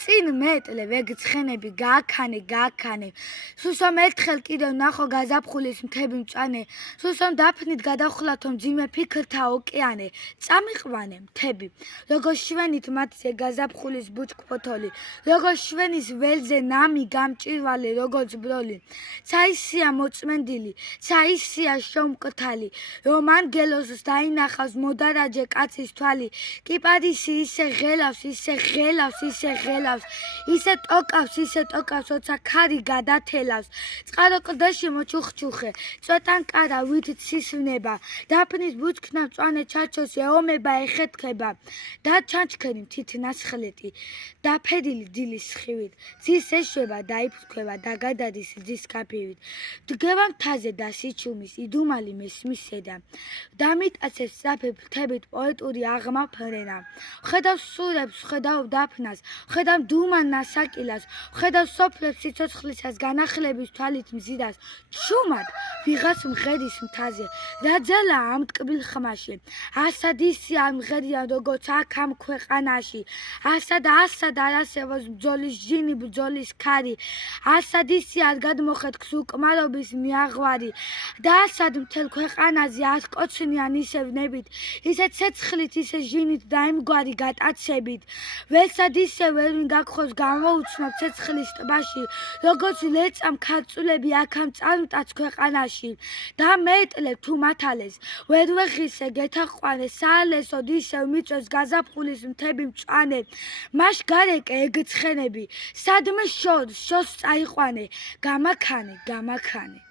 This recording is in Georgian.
წინ მეტლე ვეგცხენები გააქანე სუსომ ერთხელ კიდევ ნახო გაზაფხულის მთები მწვანე სუსომ დაფნით გადახვლათო მძიმე ფიქრთა ოკეანე წამიყვანე მთები როგორ შვენით მათზე გაზაფხულის ბუჩქფოთოლი როგორ შვენის ველზე ნამი გამჭირვალე როგორც ბროლი საისია მოწმენდილი საისია შომკთალი რომ ანგელოზს დაინახავს მოდარაჯე კაცის თვალი კიპარისი ისე ღელავს ისე ტოკავს როცა ქარი გადათელავს წყარო კლდეში მოჩუხჩუხე წვეტან კარა ვით ცისვნება დაფნის ბუჩქნა მწვანე ჩარჩოს ეომება ეხეთქება და ჩანჩქერი თითნასხლეტი დაფედილი დილის სხივით ძის ეშვება დაიფრქვება და გადადის ძის კაფივით დგება მთაზე და სიჩუმის იდუმალი მესმის ზედა დამიტაცებს საფებ ფრთებით პოეტური აღმა ფრენა ხედავ სურებს ხედავ დაფნას ხედავ დუმან ნასაკილას ხედავ სოფლებს სიცოცხლისას განახლების თვალით მზიდას ჩუმად ვიღას მღერის მთაზე რაძალა ამ ტკბილ ხმაში ასად ისია მღერია როგორც აქ ამ ქვეყანაში ასად არ არსებობს ბრძოლის ჟინი ბრძოლის ქარი ასად ისია არ გადმოხეთქს უკმარობის მიაღვარი და ასად მთელ ქვეყანაზე არ კოცნიან ისე ვნებით ისე ცეცხლით ისე ჟინით და იმგვარი გატაცებით ვერსად ისე ვერ ვინ გაგხოს გამოუცნობ ცეცხლის ტბაში როგორც ლეწამ ქარწულები აქამ წამტაც ქვეყანაში და მეტლებ თუ მათალეს ვერ ვეხისე გეთაყვანე საალესოდ ისევ მიწვევს გაზაფხულის მთები მწვანე მაშ გარეკე ეგცხენები სადმე შორს წაიყვანე გამაქანე